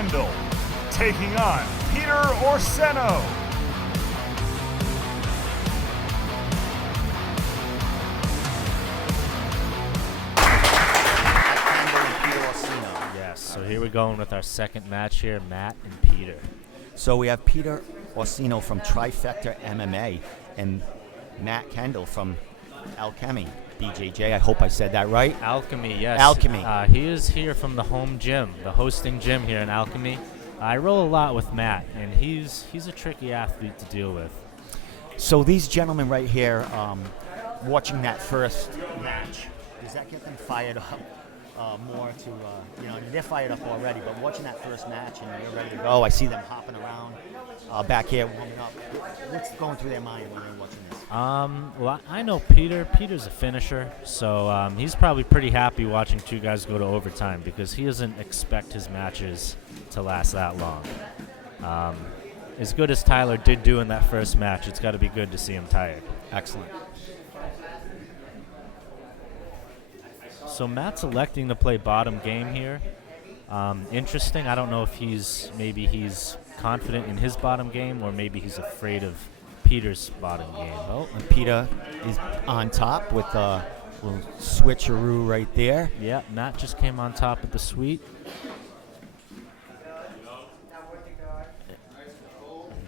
Kendall, taking on Peter Orseno. Yes, so here we're going with our second match here, Matt and Peter. So we have Peter Orseno from Trifecta MMA and Matt Kendall from Alchemy, BJJ. I hope I said that right. Alchemy, yes. Alchemy. He is here from the home gym, the hosting gym here in Alchemy. I roll a lot with Matt, and he's a tricky athlete to deal with. So these gentlemen right here, watching that first match, does that get them fired up more to, they're fired up already, but watching that first match and they're ready to go, I see them hopping around back here warming up. What's going through their mind when they're watching this? Well, I know Peter's a finisher, so he's probably pretty happy watching two guys go to overtime because he doesn't expect his matches to last that long. As good as Tyler did do in that first match, it's got to be good to see him tired. Excellent. So Matt's electing to play bottom game here. Interesting. I don't know if he's confident in his bottom game or maybe he's afraid of Peter's bottom game. Oh, and Peter is on top with a little switcheroo right there. Yeah, Matt just came on top of the suite.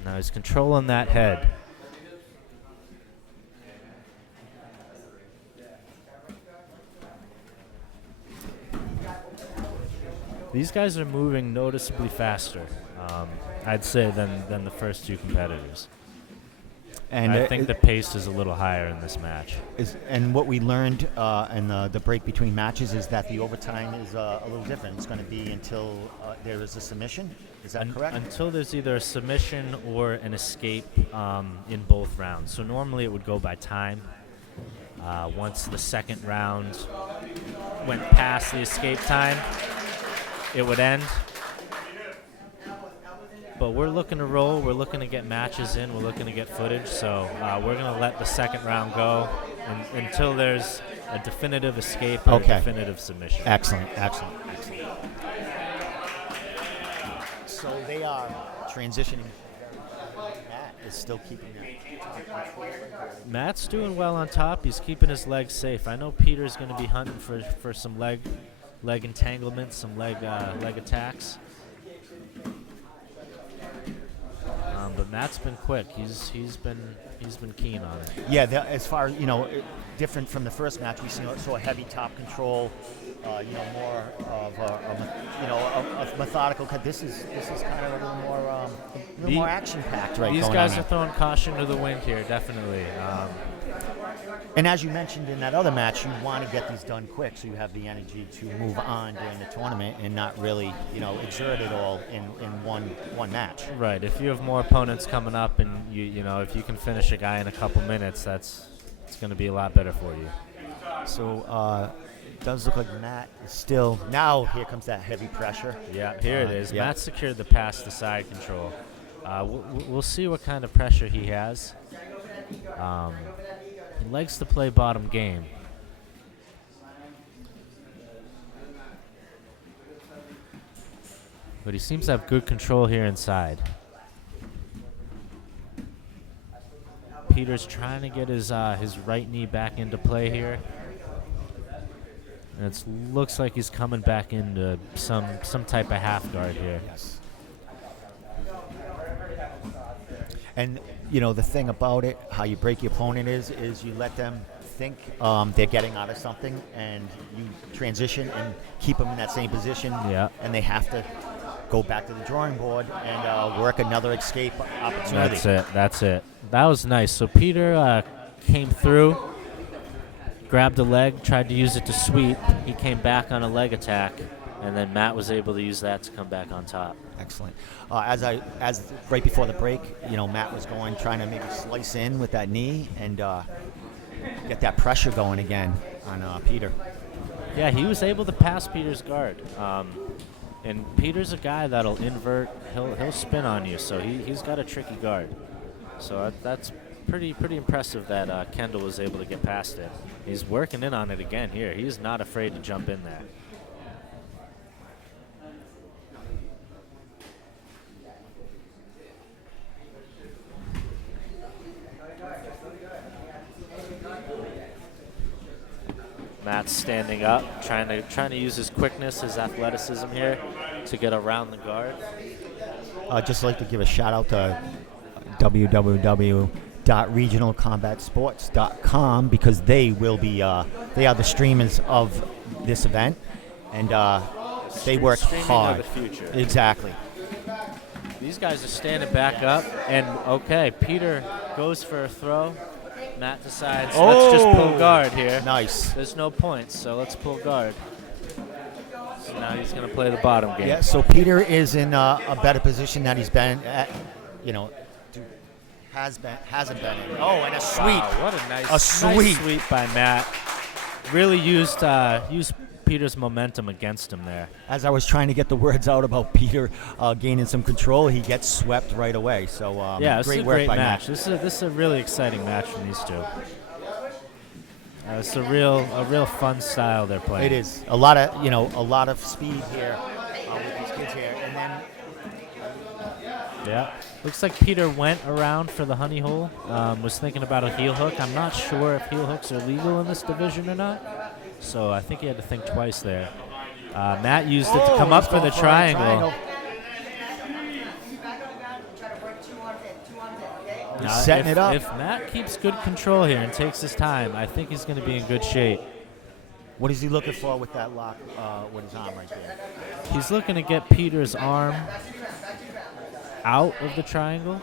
Now he's controlling that head. These guys are moving noticeably faster, I'd say, than the first two competitors. And I think the pace is a little higher in this match. And what we learned in the break between matches is that the overtime is a little different. It's going to be until there is a submission. Is that correct? Until there's either a submission or an escape in both rounds. So normally it would go by time. Once the second round went past the escape time, it would end. But we're looking to roll. We're looking to get matches in. We're looking to get footage. So we're going to let the second round go until there's a definitive escape or a definitive submission. Excellent. So they are transitioning. Matt is still keeping that top control. Matt's doing well on top. He's keeping his legs safe. I know Peter's going to be hunting for some leg entanglements, some leg attacks. But Matt's been quick. He's been keen on it. Yeah, as far as different from the first match, we saw a heavy top control. More of a methodical cut. This is kind of a little more action packed, right? These guys are throwing caution to the wind here, definitely. And as you mentioned in that other match, you want to get these done quick so you have the energy to move on during the tournament and not really, exert it all in one match. Right. If you have more opponents coming up and if you can finish a guy in a couple minutes, it's going to be a lot better for you. So it does look like Matt is still now. Here comes that heavy pressure. Yeah, here it is. Yeah. Matt secured the pass to side control. We'll see what kind of pressure he has. He likes to play bottom game. But he seems to have good control here inside. Peter's trying to get his right knee back into play here. And it looks like he's coming back into some type of half guard here. Yes. And the thing about it, how you break your opponent is you let them think they're getting out of something, and you transition and keep them in that same position. Yeah. And they have to go back to the drawing board and work another escape opportunity. That's it. That was nice. So Peter came through, grabbed a leg, tried to use it to sweep. He came back on a leg attack, and then Matt was able to use that to come back on top. Excellent. As right before the break, Matt was trying to maybe slice in with that knee and get that pressure going again on Peter. Yeah, he was able to pass Peter's guard. And Peter's a guy that'll invert. He'll spin on you, so he's got a tricky guard. So that's pretty impressive that Kendall was able to get past it. He's working in on it again here. He's not afraid to jump in there. Matt's standing up, trying to use his quickness, his athleticism here to get around the guard. I'd just like to give a shout out to www.regionalcombatsports.com because they will be they are the streamers of this event, and they work Streaming hard. of the future. Exactly. These guys are standing back up, and okay, Peter goes for a throw. Matt decides, let's just pull guard here. Nice. There's no points, so let's pull guard. So now he's going to play the bottom game. Yeah, so Peter is in a better position that he's been at, hasn't been in. Oh, and a sweep. Wow, what a nice sweep. sweep by Matt. Really used Peter's momentum against him there. As I was trying to get the words out about Peter gaining some control, he gets swept right away. So yeah, this great is a work great by match. Matt. This is a really exciting match from these two. It's a real fun style they're playing. It is a lot of speed here with these kids here, and then yeah, looks like Peter went around for the honey hole. Was thinking about a heel hook. I'm not sure if heel hooks are legal in this division or not, so I think he had to think twice there. Matt used it to come up for the triangle. Now, Setting it up. If Matt keeps good control here and takes his time, I think he's going to be in good shape. What is he looking for with that lock, with his arm right there? He's looking to get Peter's arm out of the triangle.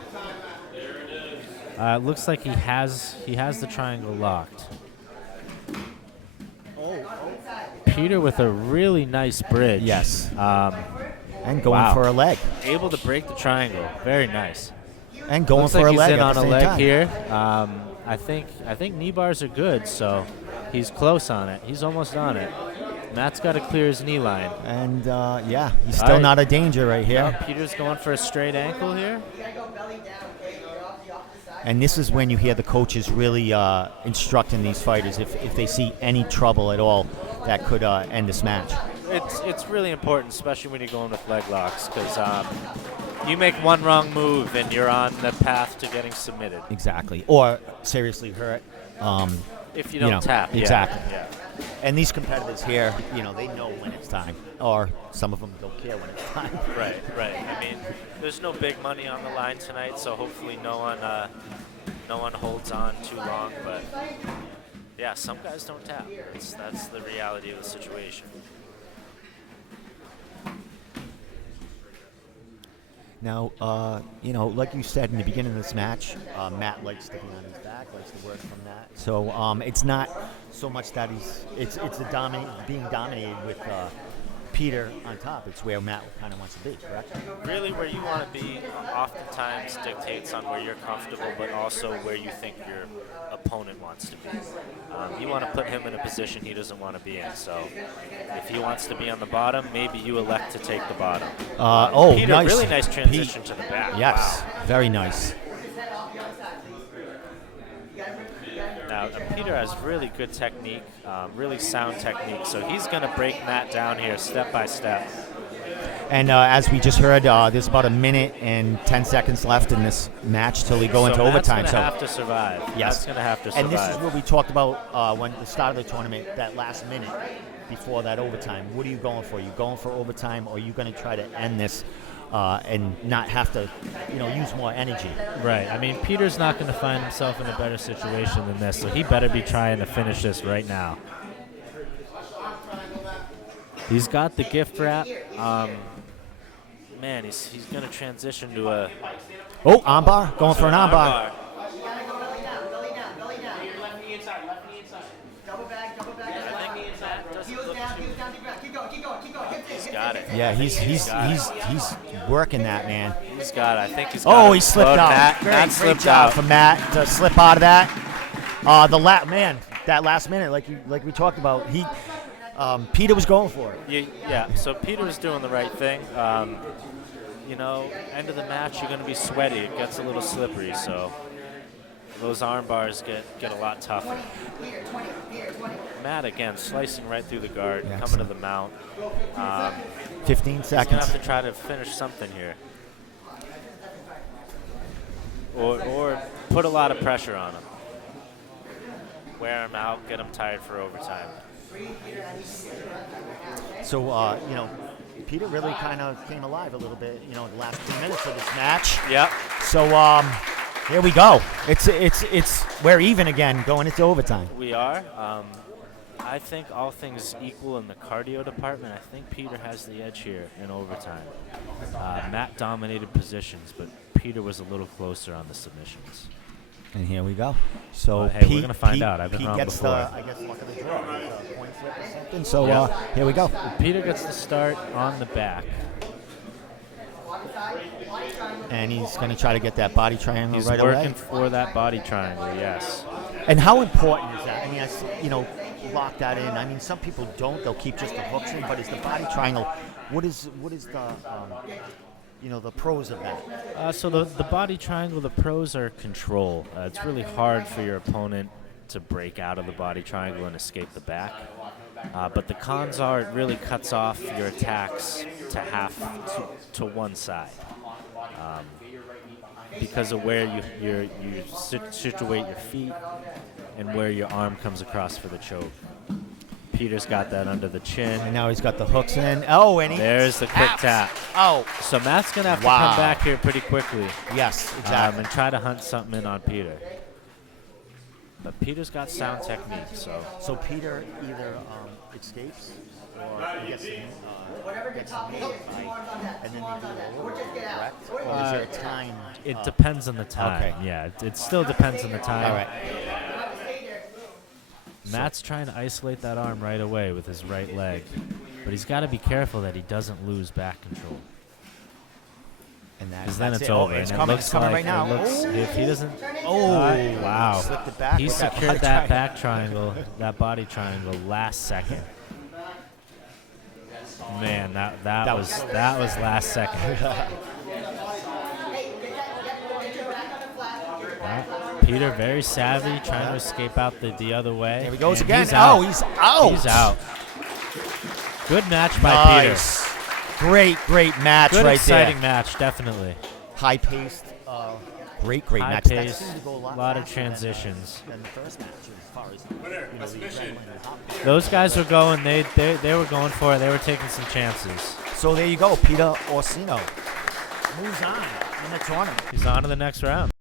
It looks like he has the triangle locked. Peter with a really nice bridge. Yes. And going wow. for a leg. Able to break the triangle. Very nice. And going looks for like a leg he's in at on the a same leg time. here. I think knee bars are good, so he's close on it. He's almost on it. Matt's got to clear his knee line. And yeah, he's still not a danger right here. Yeah, Peter's going for a straight ankle here. And this is when you hear the coaches really instructing these fighters if they see any trouble at all that could end this match. It's really important, especially when you're going with leg locks, because you make one wrong move and you're on the path to getting submitted. Exactly. Or seriously hurt. If you don't tap. Exactly. Yeah. And these competitors here, they know when it's time. Or some of them don't care when it's time. Right. I mean, there's no big money on the line tonight, so hopefully no one holds on too long. But yeah, some guys don't tap. That's the reality of the situation. Now, like you said in the beginning of this match, Matt likes to be on his back, likes to work from that. So it's not so much that it's being dominated with Peter on top. It's where Matt kind of wants to be, correct? Really, where you want to be oftentimes dictates on where you're comfortable, but also where you think your opponent wants to be. You want to put him in a position he doesn't want to be in. So if he wants to be on the bottom, maybe you elect to take the bottom. Peter, nice. Really nice transition to the back. Yes, wow. Very nice. Now, Peter has really good technique, really sound technique. So he's going to break Matt down here step by step. And as we just heard, there's about a minute and 10 seconds left in this match till we go into overtime. So Matt's going to have to survive. Yes. Matt's going to have to survive. And this is what we talked about when the start of the tournament, that last minute before that overtime. What are you going for? Are you going for overtime, or are you going to try to end this and not have to, use more energy? Right. I mean, Peter's not going to find himself in a better situation than this, so he better be trying to finish this right now. He's got the gift wrap. Man, he's going to transition to a... Oh, armbar. Going for an armbar. He's got it. Yeah, he's working that, man. He's got it. I think he's got it. He slipped out. Matt Great job for Matt to slip out of that. That last minute, like we talked about, Peter was going for it. Yeah, so Peter was doing the right thing. End of the match, you're going to be sweaty. It gets a little slippery, so those arm bars get a lot tougher. Matt, again, slicing right through the guard, coming to the mount. 15 seconds. He's going to have to try to finish something here. Or put a lot of pressure on him. Wear him out, get him tired for overtime. So, Peter really kind of came alive a little bit, the last 2 minutes of this match. Yep. So, here we go. It's we're even again going into overtime. We are. I think all things equal in the cardio department, I think Peter has the edge here in overtime. Matt dominated positions, but Peter was a little closer on the submissions. And here we go. So, hey, we're gonna find out. I've been wrong gets before. I guess luck of the draw. It's a coin flip or something. So, Yeah. here we go. Peter gets the start on the back. And he's going to try to get that body triangle He's right working away. for that body triangle, yes. And how important is that? I mean, lock that in. I mean, some people don't. They'll keep just the hooks in. But is the body triangle? What is the the pros of that? So the body triangle, the pros are control. It's really hard for your opponent to break out of the body triangle and escape the back. But the cons are it really cuts off your attacks to one side. Because of where you situate your feet and where your arm comes across for the choke. Peter's got that under the chin. And now he's got the hooks in. Oh, and There's the quick tap. Oh. So Matt's going to have to come back here pretty quickly. Yes, exactly. And try to hunt something in on Peter. But Peter's got sound technique, so. So Peter either escapes or gets the move and then they do the over, correct? Or is there a time? It depends on the time. Okay. Yeah, it still depends on the time. All right. Matt's trying to isolate that arm right away with his right leg, but he's got to be careful that he doesn't lose back control. And Because then it's it. over. Oh, it's and coming, it looks it's coming like right now. If he doesn't. Oh, wow. Slipped it back He with that secured body that triangle. back triangle, that body triangle last second. Man, that was last second. Peter very savvy, trying to escape out the other way. There he goes And again. He's out. He's out. He's out. Good match by Nice. Peter. Great match Good right exciting there. match, definitely. High paced. Great High match. That pace, seemed to go a lot of faster transitions. than the first match as far as the adrenaline and hop. Those guys were going. They were going for it. They were taking some chances. So there you go. Peter Orseno moves on in the tournament. He's on to the next round.